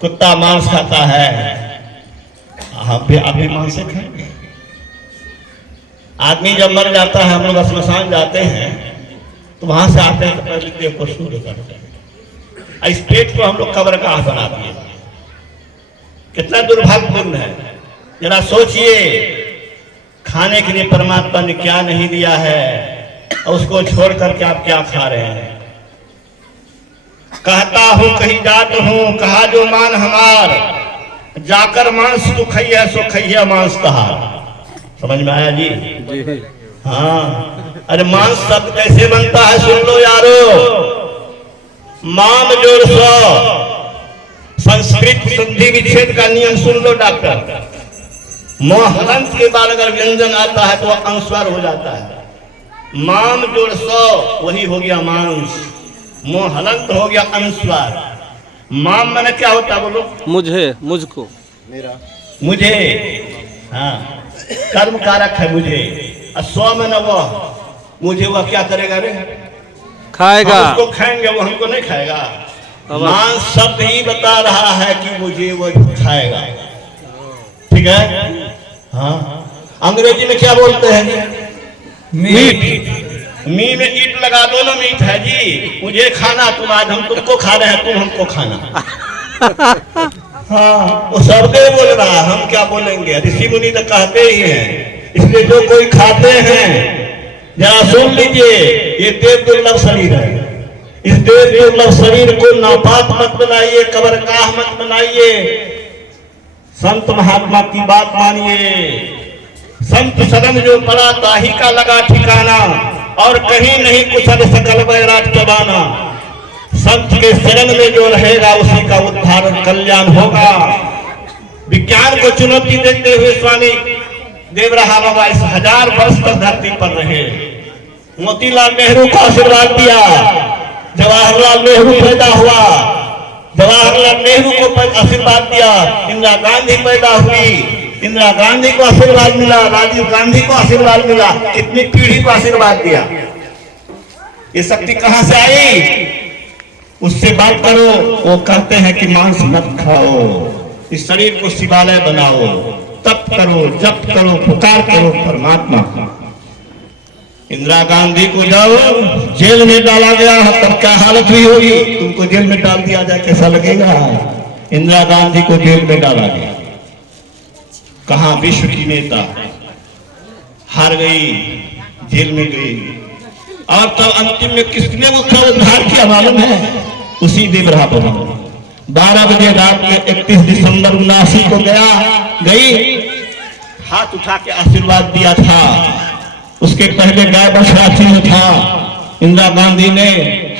कुत्ता मांस खाता है, हम भी अभी मांस से खाएंगे। आदमी जब मर जाता है, हम लोग श्मशान जाते हैं तो वहां से आते हैं तो पहले देह को शुद्ध करते हैं। इस पेट को हम लोग कब्रगाह बना दिए। कितना दुर्भाग्यपूर्ण है। जरा सोचिए, खाने के लिए परमात्मा ने क्या नहीं दिया है और उसको छोड़ करके आप क्या खा रहे हैं। कहता हूं कहीं जात हूं, कहा जो मान हमार, जाकर मांस तो खइया सो खइया मांस तहार। समझ में आया जी? हाँ। अरे मांस शब्द कैसे बनता है सुन लो यारो। माम जोड़ सो, संस्कृत संधि विच्छेद का नियम सुन लो डॉक्टर। मोहलंत के बाद अगर व्यंजन आता है तो अनुस्वार हो जाता है। माम जोड़ सो वही हो गया मांस, मोहलंत हो गया अनुस्वार। माम मैंने क्या होता है बोलो? मुझे, मुझको, मेरा, मुझे। हाँ, कर्म कारक है मुझे। और स्व में न वह, मुझे वह क्या करेगा रे? खाएगा। हम उसको खाएंगे, वो हमको नहीं खाएगा। मांस शब्द ही बता रहा है कि मुझे वो खाएगा। ठीक है? हाँ। अंग्रेजी में क्या बोलते हैं? मीट। मी में ईट लगा दो ना, मीट है जी। मुझे खाना, तुम आज हम तुमको खा रहे हैं, तुम हमको खाना। हाँ, वो शब्दे बोल रहा है, हम क्या बोलेंगे? ऋषि मुनि तो कहते ही हैं। इसलिए जो कोई खाते हैं जरा सुन लीजिए, ये देव दुर्लभ शरीर है। इस देव दुर्लभ शरीर को नापाक मत बनाइए, कब्रगाह मत बनाइए। संत महात्मा की बात मानिए। संत सदन जो पड़ा ताही का लगा ठिकाना, और कहीं नहीं कुशल सकल बैराट चबाना। संत के शरण में जो रहेगा उसी का उद्धार कल्याण होगा। विज्ञान को चुनौती देते हुए स्वामी देवराहा बाबा इस 1000 वर्ष तक धरती पर रहे। मोतीलाल नेहरू को आशीर्वाद दिया, जवाहरलाल नेहरू पैदा हुआ, जवाहरलाल नेहरू को आशीर्वाद दिया, इंदिरा गांधी पैदा हुई, इंदिरा गांधी को आशीर्वाद मिला, राजीव गांधी को आशीर्वाद मिला, कितनी पीढ़ी को आशीर्वाद दिया। ये शक्ति कहां से आई? उससे बात करो। वो कहते हैं कि मांस मत खाओ, इस शरीर को शिवालय बनाओ, तप करो, जप करो, पुकार करो परमात्मा। इंदिरा गांधी को जाओ जेल में डाला गया, तब क्या हालत हुई होगी? तुमको जेल में डाल दिया जाए कैसा लगेगा? इंदिरा गांधी को जेल में डाला गया। कहां विश्व की नेता हार गई, जेल में गई, और तब अंतिम में किसने उसका उद्धार किया मालूम है? उसी देवराहा बाबा। 12 बजे रात में 31 दिसंबर 79 को गई, हाथ उठा के आशीर्वाद दिया था। उसके पहले गाय बछड़ा चिन्ह था। इंदिरा गांधी ने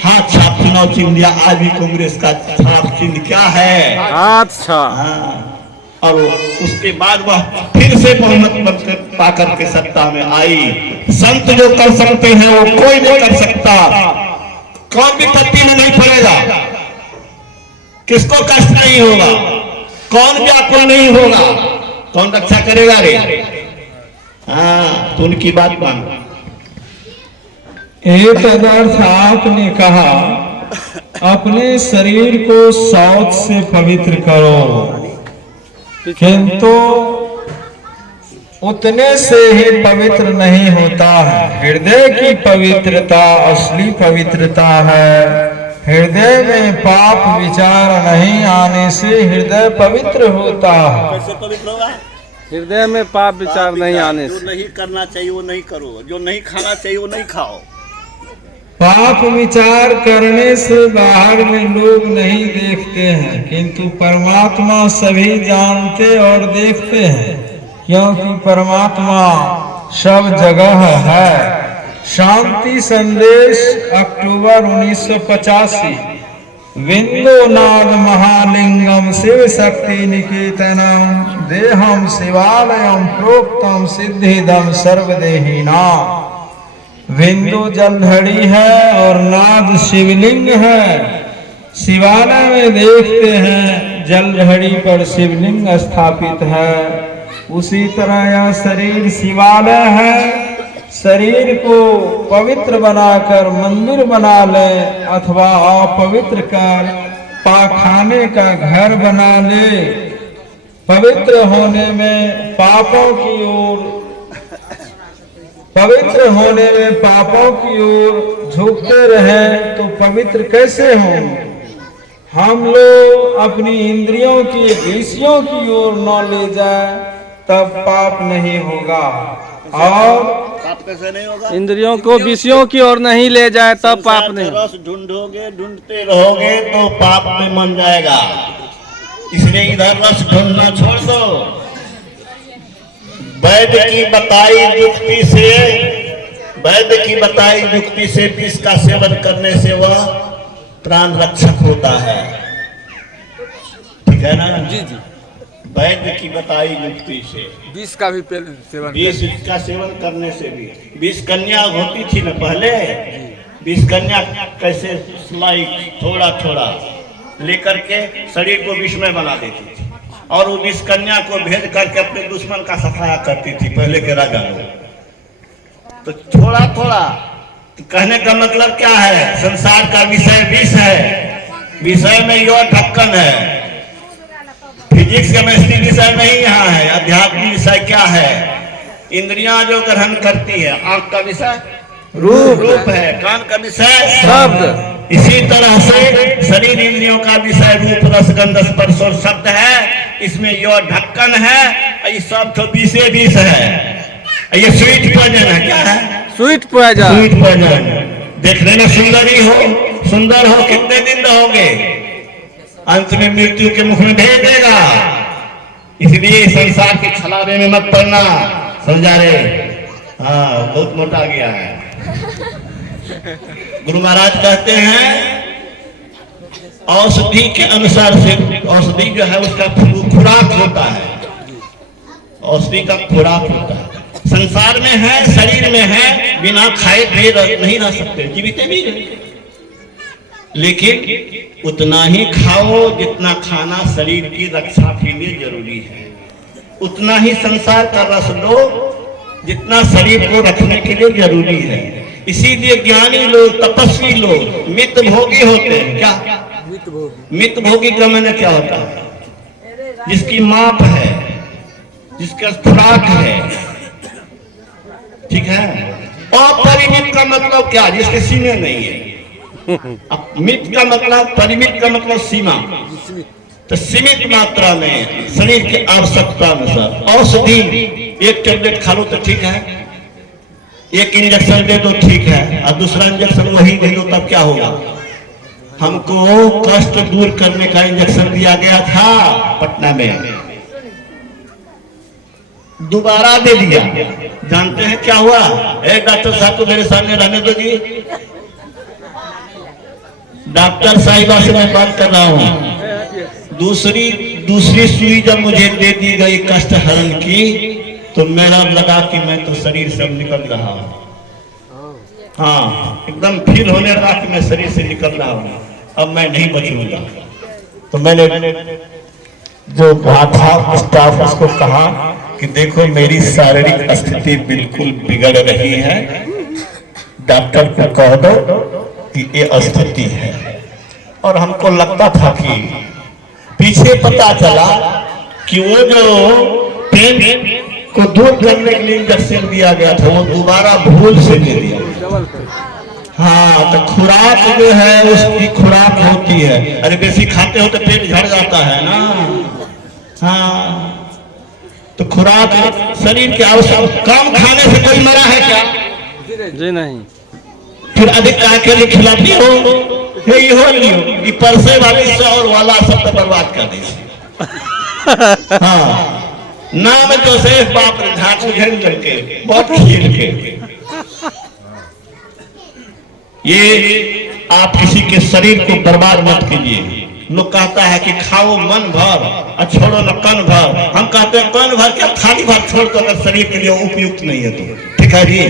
हाथ छाप चुनाव चिन्ह दिया। आज भी कांग्रेस का छाप चिन्ह क्या है? अच्छा। और उसके बाद वह फिर से बहुमत पाकर के सत्ता में आई। संत जो कर सकते हैं वो कोई नहीं कर सकता। कौन भी पत्ती में नहीं पड़ेगा, किसको कष्ट नहीं होगा, कौन व्याकुल नहीं होगा, कौन रक्षा करेगा रे? हाँ, तो उनकी बात मान। एक पदार्थ आपने कहा अपने शरीर को शौच से पवित्र करो, किंतु उतने से ही पवित्र नहीं होता है। हृदय की पवित्रता असली पवित्रता है। हृदय में पाप विचार नहीं आने से हृदय पवित्र होता है। कैसे पवित्र होगा? हृदय में पाप विचार नहीं आने से। जो नहीं करना चाहिए वो नहीं करो, जो नहीं खाना चाहिए वो नहीं खाओ। पाप विचार करने से बाहर में लोग नहीं देखते हैं, किंतु परमात्मा सभी जानते और देखते हैं, क्योंकि परमात्मा सब जगह है। शांति संदेश अक्टूबर 1985। विंदोनाद महालिंगम शिव शक्ति निकेतनम देहम शिवालयम प्रोक्तम सिद्धिदम सर्वदेहिनाम। विंदु जलधड़ी है और नाद शिवलिंग है। शिवालय में देखते हैं जलधड़ी पर शिवलिंग स्थापित है। उसी तरह यह शरीर शिवालय है। शरीर को पवित्र बनाकर मंदिर बना ले अथवा अपवित्र कर पाखाने खाने का घर बना ले, पवित्र होने में पापों की ओर झुकते रहें तो पवित्र कैसे हों? हम लोग अपनी इंद्रियों की विषयों की ओर न ले जाए तब पाप नहीं होगा, और पाप कैसे नहीं होगा? इंद्रियों को विषयों की ओर नहीं ले जाए तब पाप नहीं। रस ढूंढते रहोगे तो पाप में मन जाएगा। इसलिए इधर रस ढूंढना छोड़ दो। वैद्य की बताई युक्ति से विष का सेवन करने से वह प्राण रक्षक होता है। ठीक है ना? जी जी। वैद्य की बताई युक्ति से विष का भी सेवन, विष का सेवन करने से भी। विष कन्या होती थी ना पहले, विष कन्या कैसे सुलाई थोड़ा थोड़ा लेकर के शरीर को विषमय बना देती थी, और वो विष कन्या को भेज करके अपने दुश्मन का सफाया करती थी पहले के राजा लोग। तो थोड़ा थोड़ा कहने का मतलब क्या है? संसार का विषय विष है, विषय में यह ढक्कन है। फिजिक्स केमिस्ट्री विषय नहीं यहाँ है। अध्यात्म विषय क्या है? इंद्रियां जो ग्रहण करती है। आंख का विषय रूप है, कान का विषय शब्द। इसी तरह से शरीर इंद्रियों का विषय रूप रस गंध स्पर्श और शब्द है। इसमें यह ढक्कन है। ये सब तो विषय विष है। ये स्वीट पॉइजन है। क्या है? Sweet poison. Sweet poison. देखने में सुंदर हो कितने दिन रहोगे? अंत में मृत्यु के मुख में भेज देगा। इसलिए संसार के छलावे में मत पड़ना। समझा रे? हाँ, बहुत मोटा गया है। गुरु महाराज कहते हैं औषधि के अनुसार से, औषधि जो है उसका खुराक होता है। औषधि का खुराक होता है। संसार में है, शरीर में है, बिना खाए नहीं रह सकते, जीवित भी रहे। लेकिन उतना ही खाओ जितना खाना शरीर की रक्षा के लिए जरूरी है। उतना ही संसार का रस लो जितना शरीर को रखने के लिए जरूरी है। इसीलिए ज्ञानी लोग, तपस्वी लोग मित भोगी होते हैं। क्या मित भोगी का मैंने क्या होता है? जिसकी माप है, जिसका खुराक है। ठीक है? अपरिमित का मतलब क्या? जिसके सीमे नहीं है। अब मित का मतलब, परिमित का मतलब सीमा। तो सीमित मात्रा में शरीर की आवश्यकता अनुसार औषधि। एक टेबलेट खा लो तो ठीक है, एक इंजेक्शन दे दो ठीक है, और दूसरा इंजेक्शन वही दे दो तब क्या होगा? हमको कष्ट दूर करने का इंजेक्शन दिया गया था पटना में, दोबारा दे दिया। जानते हैं क्या हुआ? एक डॉक्टर साहब को मेरे सामने रहने दो जी। डॉक्टर साहिबा से मैं बात कर रहा हूँ। दूसरी सुई जब मुझे दे दी गई कष्ट हरण की, तो मेरा लगा कि मैं तो शरीर से निकल रहा हूँ। हाँ, एकदम फील होने लगा कि मैं शरीर से निकल रहा हूँ, अब मैं नहीं बचूंगा। तो मैंने जो था स्टाफ उसको कहा कि देखो मेरी शारीरिक स्थिति बिल्कुल बिगड़ रही है, डॉक्टर को कह दो कि ये स्थिति है। और हमको लगता था कि पीछे पता चला कि वो जो पेन को दूर करने के लिए इंजेक्शन दिया गया था वो दोबारा भूल से दे दिया। हाँ, तो खुराक जो है उसकी खुराक होती है। अरे बेसी खाते हो तो पेट झड़ जाता है ना। हाँ, तो खुराक शरीर की आवश्यक। कम खाने से कोई मरा है क्या? जी नहीं। फिर अधिक के लिए खिलाती हो यही हो लियो कि परसे वाली से और वाला सब तो बर्बाद कर दी। हाँ, नाम तो से बाप रे झाड़ू झेल करके बहुत खील के। ये आप किसी के शरीर को बर्बाद मत कीजिए। लोग कहता है कि खाओ मन भर और छोड़ो न कन भर। हम कहते हैं कन भर क्या, थाली भर छोड़ दो अगर शरीर के लिए उपयुक्त नहीं है तो। ठीक है जी?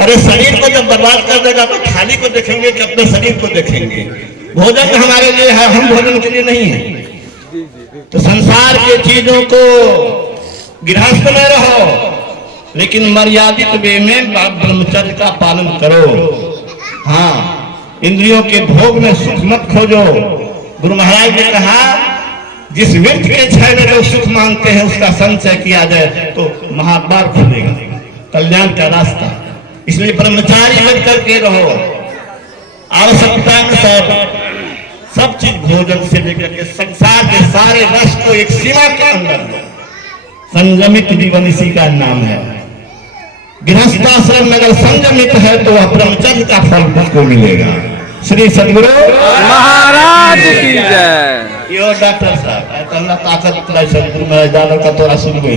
अरे शरीर को जब बर्बाद कर देगा तो थाली को देखेंगे कि अपने शरीर को देखेंगे? भोजन हमारे लिए है, हम भोजन के लिए नहीं है। तो संसार के चीजों को गृहस्थ में रहो, लेकिन मर्यादित वे में ब्रह्मचर्य का पालन करो। हाँ, इंद्रियों के भोग में सुख मत खोजो। गुरु महाराज ने कहा जिस व्यक्ति के क्षय में लोग सुख मांगते हैं उसका संचय किया जाए तो महाद्वार खुलेगा, कल्याण का रास्ता। इसलिए ब्रह्मचारी बन करके रहो। आवश्यकता अनुसार सब चीज भोजन से लेकर के संसार के सारे रस को एक सीमा के अंदर लो। संयमित जीवन इसी का नाम है। गृहस्थाश्रम अगर संयमित है तो वह ब्रह्मचर्य का फल उसको मिलेगा। श्री सदगुरु महाराज की जय। यो डॉक्टर साहब ताकत सदगुरु महाराज का तोरा सुन गई